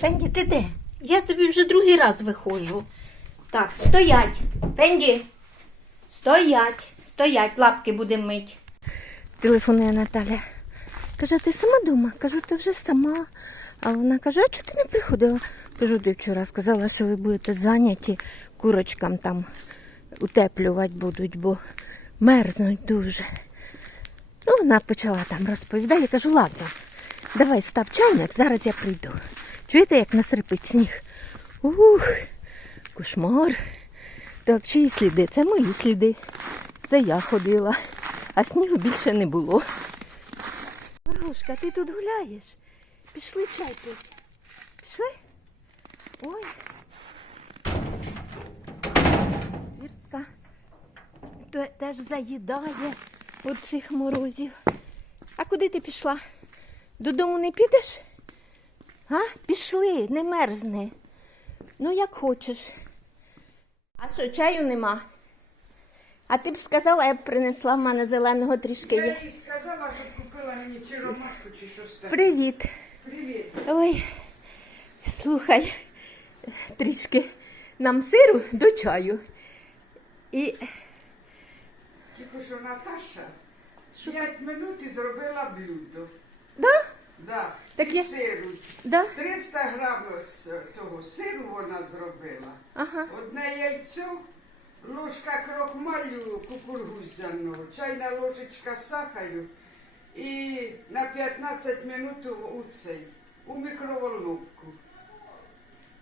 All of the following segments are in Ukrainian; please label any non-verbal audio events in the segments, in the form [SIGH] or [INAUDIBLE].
Фенді, ти де? Я тобі вже другий раз виходжу. Так, стоять. Фенді. Стоять. Стоять, лапки будемо мить. Телефонує Наталя. Каже, ти сама дома? Кажу, ти вже сама. А вона каже, а чого ти не приходила? Кажу, ти вчора сказала, що ви будете зайняті курочкам там утеплювати будуть, бо мерзнуть дуже. Ну, вона почала там розповідати. Я кажу, ладно, давай став чайник, зараз я прийду. Чуєте, як насрипить сніг? Ух, кошмар. Так, чиї сліди? Це мої сліди. Це я ходила, а снігу більше не було. Марушка, ти тут гуляєш? Пішли чай пить. Пішли? Ой. Віртка теж заїдає від цих морозів. А куди ти пішла? Додому не підеш? А? Пішли, не мерзни. Ну, як хочеш. А що, чаю нема? А ти б сказала, я б принесла в мене зеленого трішки Я їй сказала, щоб купила мені чи ромашку, чи щось таке. Привіт. Привіт. Ой, слухай, трішки нам сиру до чаю. І Тільки що Наташа 5 минут і зробила блюдо. да? Да. Так і я- сиру. Да? 300 грамів того сиру вона зробила. Ага. Одне яйцо, ложка крохмалю кукурудзяного, чайна ложечка сахару і на 15 минут у цей, у мікроволновку.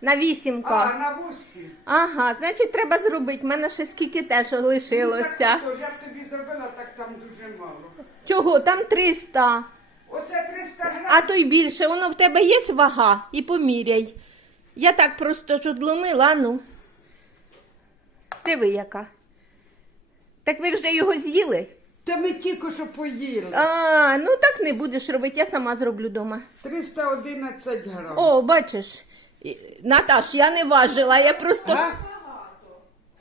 На вісімка. А, на 8. Ага, значить, треба зробити. У мене ще скільки теж лишилося. Ну, так, я б тобі зробила, так там дуже мало. Чого? Там 300. Оце 300 грамів. А то й більше. Воно в тебе є вага і поміряй. Я так просто ж одломила, а ну. Диви яка. Так ви вже його з'їли? Та ми тільки що поїли. А, ну так не будеш робити, я сама зроблю вдома. 311 грам. О, бачиш. І- Наташ, я не важила, я просто. А?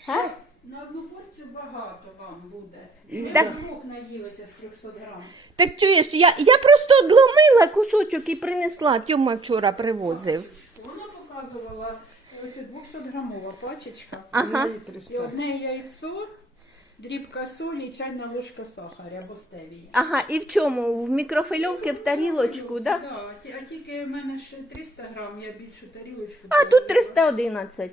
А? На одну порцію багато вам буде. Так. Двох наїлися з 300 грам. Так чуєш, я, я просто одломила кусочок і принесла. Тьома вчора привозив. Вона показувала оцю 200 грамова пачечка. Ага. І одне яйцо, дрібка солі і чайна ложка сахару або стевії. Ага, і в чому? В мікрофильовки в тарілочку, да? Да, ті- а тільки в мене ще 300 грам, я більшу тарілочку. А тут 311.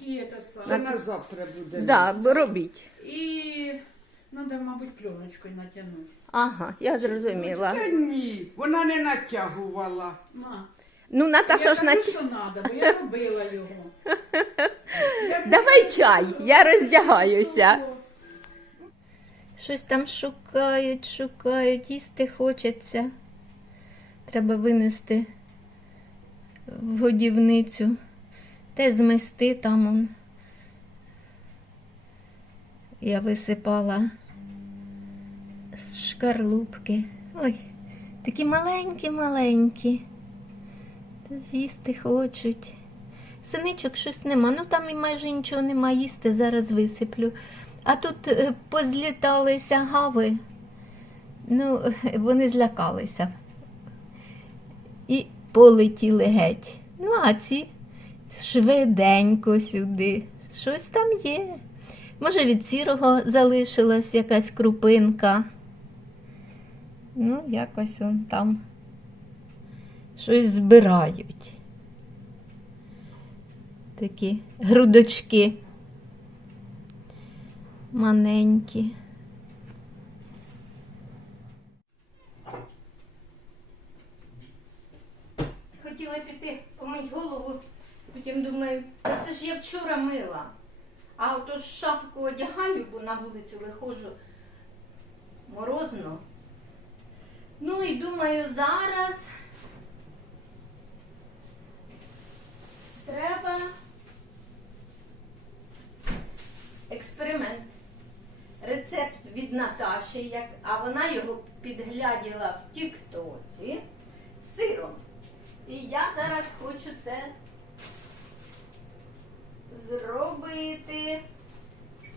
І этот Це на завтра буде. Да, б- робіть. І треба, мабуть, пленочкою натягнути. Ага, я зрозуміла. Та ні, вона не натягувала. На. Ну, Наташа я ж кажу, на... що треба, бо я робила його. Я [LAUGHS] Давай чай, я роздягаюся. Щось там шукають, шукають, їсти хочеться. Треба винести в годівницю. Те змести там он. Я висипала шкарлупки. Ой, такі маленькі-маленькі. З'їсти хочуть. Синичок щось нема. Ну там і майже нічого нема їсти, зараз висиплю. А тут е, позліталися гави. Ну, е, вони злякалися. І полетіли геть. Ну, а ці швиденько сюди. Щось там є. Може, від сірого залишилась якась крупинка. Ну, якось он там щось збирають. Такі грудочки маленькі. Хотіла піти помить голову, потім думаю, та це ж я вчора мила. А ото ж шапку одягаю, бо на вулицю виходжу морозно. Ну і думаю, зараз треба експеримент. Рецепт від Наташі, як, а вона його підгляділа в Тіктоці з сиром. І я зараз хочу це зробити,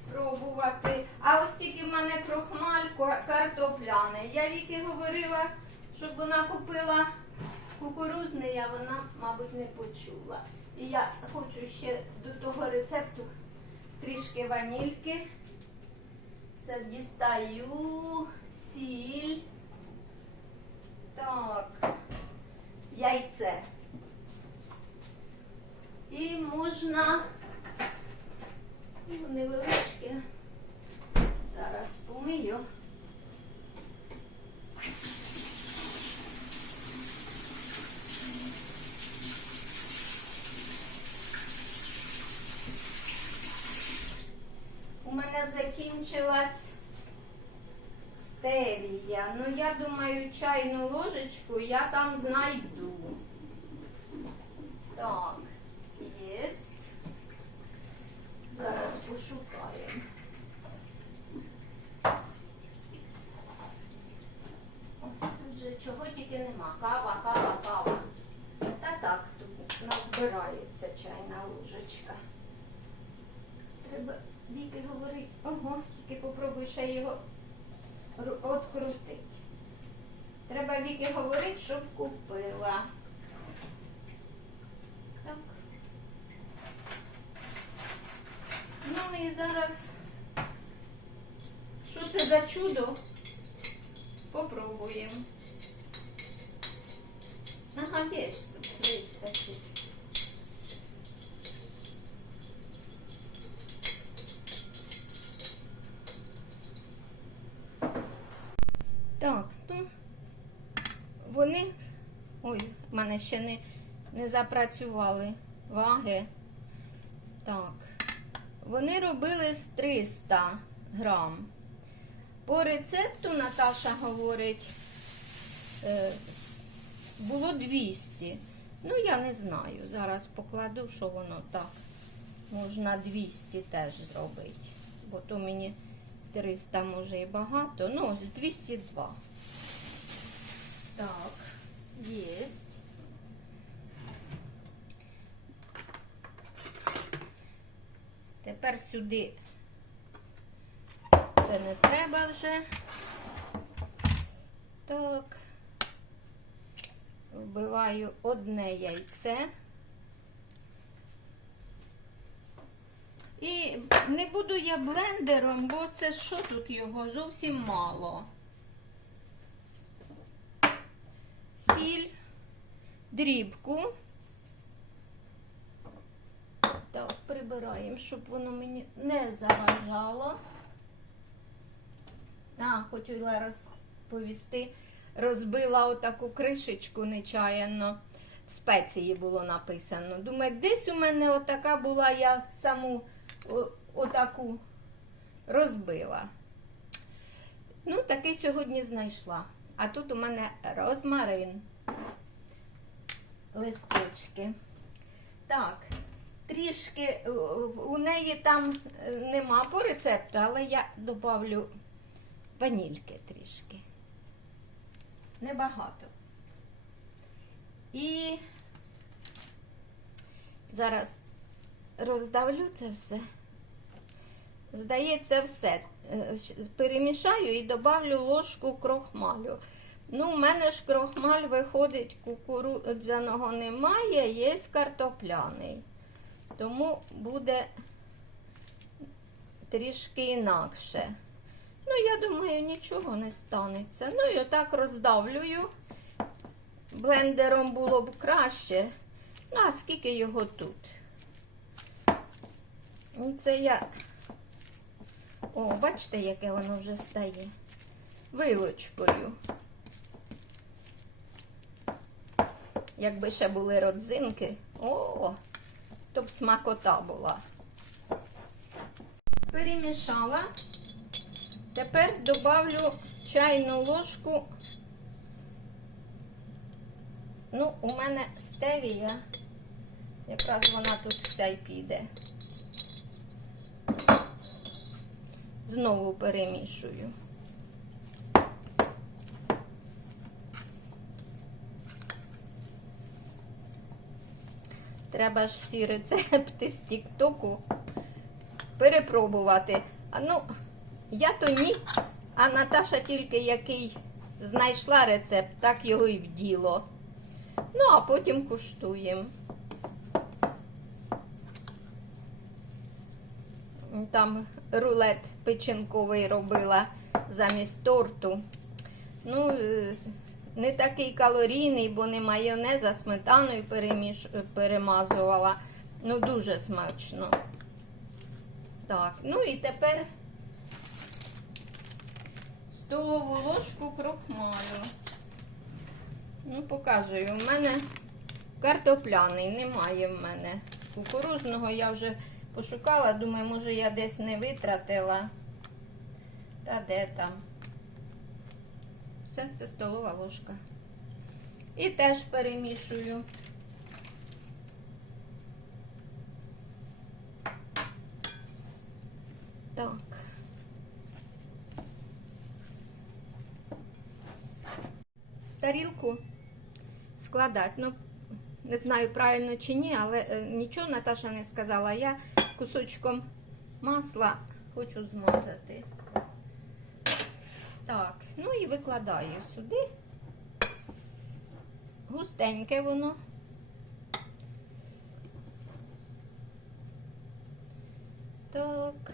спробувати. А ось тільки в мене крохмаль ка- картопляний. Я Вікі говорила, щоб вона купила кукурузний, а вона, мабуть, не почула. І я хочу ще до того рецепту трішки ванільки. Все дістаю, сіль. Так, яйце. І можна невеличке. Зараз помию. У мене закінчилась стевія. Ну, я думаю, чайну ложечку я там знайду. Так, єсть. Зараз пошукаємо. О, Тут же чого тільки нема. Кава, кава, кава. Та так, тут назбирається чайна ложечка. Треба Віки говорить, ого, тільки попробуй ще його ру- открутити. Треба Віки говорити, щоб купила. Так. Ну і зараз. Що це за чудо? Попробуємо. Ага, є тут вистачить. Так, ну вони. Ой, в мене ще не, не запрацювали ваги. Так. Вони робили з 300 грам. По рецепту Наташа говорить, е, було 200. Ну, я не знаю. Зараз покладу, що воно так. Можна 200 теж зробити. Бо то мені 300 може і багато. Ну, ось 202. Так, єсть. Тепер сюди це не треба вже. Так. Вбиваю одне яйце. І не буду я блендером, бо це що тут його зовсім мало. Сіль, дрібку. Так, прибираємо, щоб воно мені не заважало. А, хочу раз повісти. Розбила отаку кришечку нечаянно. Спеції було написано. Думаю, десь у мене отака була, я саму отаку розбила. Ну, такий сьогодні знайшла. А тут у мене розмарин. Листочки. Так, трішки е, у неї там е, нема по рецепту, але я добавлю ванільки трішки. Небагато. І зараз роздавлю це все. Здається, все. Е, Перемішаю і добавлю ложку крохмалю. Ну, в мене ж крохмаль виходить, кукурудзяного немає, є картопляний. Тому буде трішки інакше. Ну, я думаю, нічого не станеться. Ну і отак роздавлюю. Блендером було б краще. Ну, а скільки його тут? Ну, Це я. О, бачите, яке воно вже стає. Вилочкою. Якби ще були родзинки, о, то б смакота була. Перемішала. Тепер добавлю чайну ложку. Ну, у мене стевія. Якраз вона тут вся й піде. Знову перемішую. Треба ж всі рецепти з Тіктоку перепробувати. А ну, я то ні, а Наташа тільки який знайшла рецепт, так його і вділо. Ну, а потім куштуємо. Там рулет печінковий робила замість торту. Ну, е, не такий калорійний, бо не майонез, сметаною переміш... перемазувала. Ну, дуже смачно. Так, ну і тепер столову ложку крохмалю. Ну, показую. У мене картопляний, немає в мене. Кукурузного я вже пошукала, думаю, може я десь не витратила. Та де там? Це, це столова ложка. І теж перемішую. Так. Тарілку складати. Ну, не знаю, правильно чи ні, але е, нічого Наташа не сказала. Я кусочком масла хочу змазати. Так, ну і викладаю сюди. Густеньке воно. Так.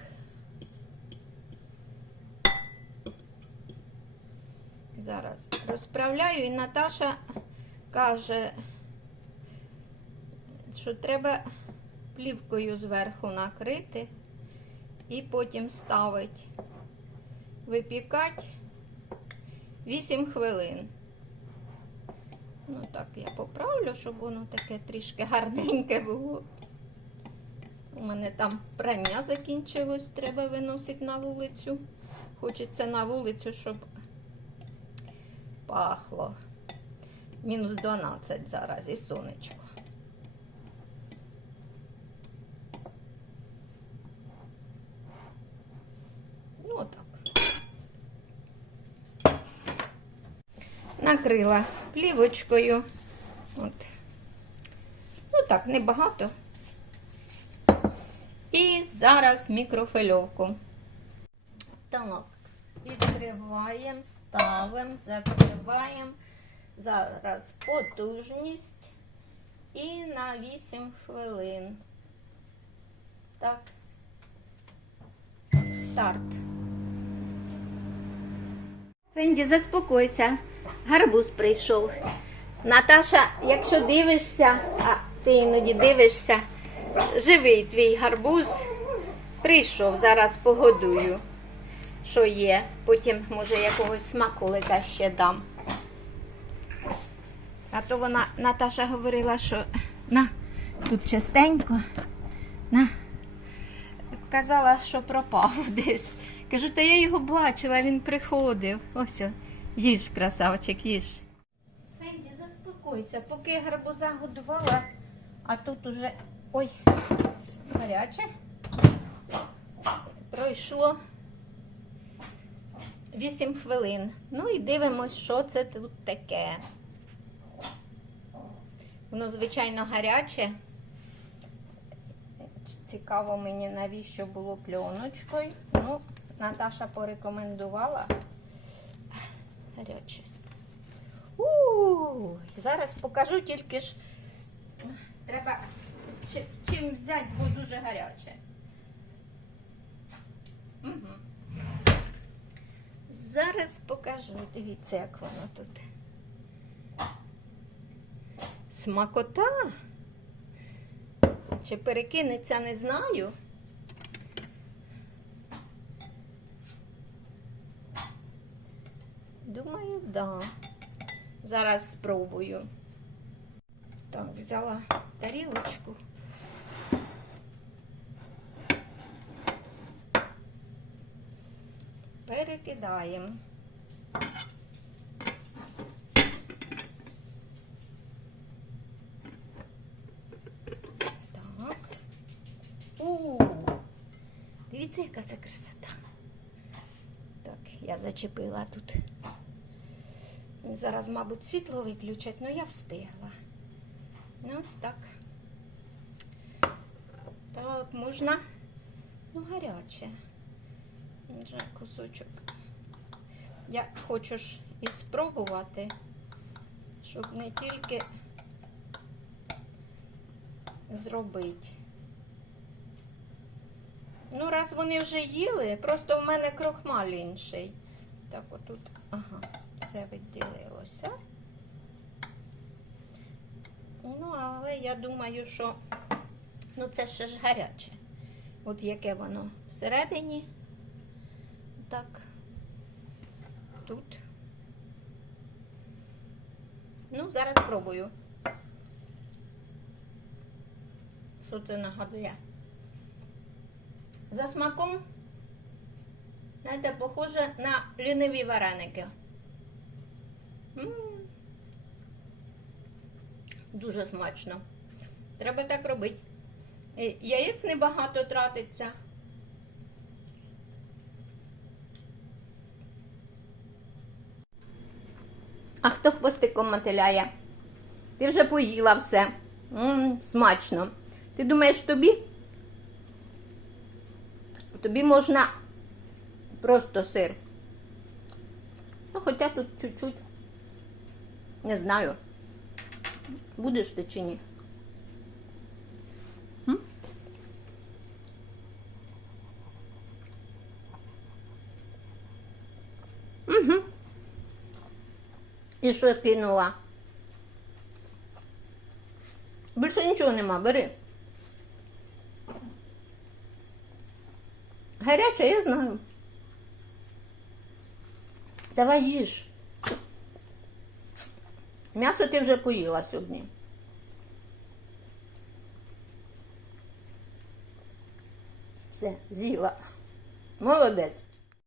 Зараз розправляю, і Наташа каже, що треба плівкою зверху накрити і потім ставити, випікати 8 хвилин. Ну так, я поправлю, щоб воно таке трішки гарненьке було. У мене там прання закінчилось, треба виносити на вулицю. Хочеться на вулицю, щоб пахло. Мінус 12 зараз і сонечко. Ну, отак. Накрила плівочкою. От. Ну так, небагато. І зараз мікрофильовку. Так, відкриваємо, ставимо, закриваємо. Зараз потужність. І на 8 хвилин. Так, старт. Фенді, заспокойся. Гарбуз прийшов. Наташа, якщо дивишся, а ти іноді дивишся, живий твій гарбуз. Прийшов, зараз погодую, що є. Потім, може, якогось смаколика ще дам. А то вона, Наташа говорила, що на, тут частенько. На. Казала, що пропав [LAUGHS] десь. Кажу, та я його бачила, він приходив. Ось, їж, красавчик, їж. Фенді, заспокойся, поки я гарбуза годувала, а тут уже. Ой, гаряче. Пройшло 8 хвилин. Ну і дивимось, що це тут таке. Воно, звичайно, гаряче. Цікаво мені, навіщо було пленочкою. Ну, Наташа порекомендувала. Гаряче. У, зараз покажу, тільки ж треба чи- чим взяти, бо дуже гаряче. Угу. Зараз покажу. Дивіться, як воно тут. Смакота. Чи перекинеться, не знаю. Думаю, да. Зараз спробую. Так, взяла тарілочку. Перекидаємо. Так. У, дивіться, яка це красота. Так, я зачепила тут. Зараз, мабуть, світло виключать, але я встигла. Ну, ось так. Так, можна. Ну, гаряче. Вже кусочок. Я хочу ж і спробувати, щоб не тільки зробити. Ну, раз вони вже їли, просто в мене крохмаль інший. Так, отут, ага, все відділилося. Ну, але я думаю, що ну це ще ж гаряче. От яке воно всередині. Так. Тут. Ну, зараз спробую. Що це нагадує? За смаком, знаєте, похоже на ліниві вареники. М. Дуже смачно. Треба так робити. Е, Яєць небагато тратиться. А хто хвостиком мотиляє? Ти вже поїла все. м смачно. Ти думаєш тобі? Тобі можна просто сир. Ну, хоча тут чуть-чуть. Не знаю. Будеш ти чи ні? Угу. І що кинула? Більше нічого нема, бери. Гаряче, я знаю. Давай їж. М'ясо ти вже поїла сьогодні. Все, з'їла. Молодець.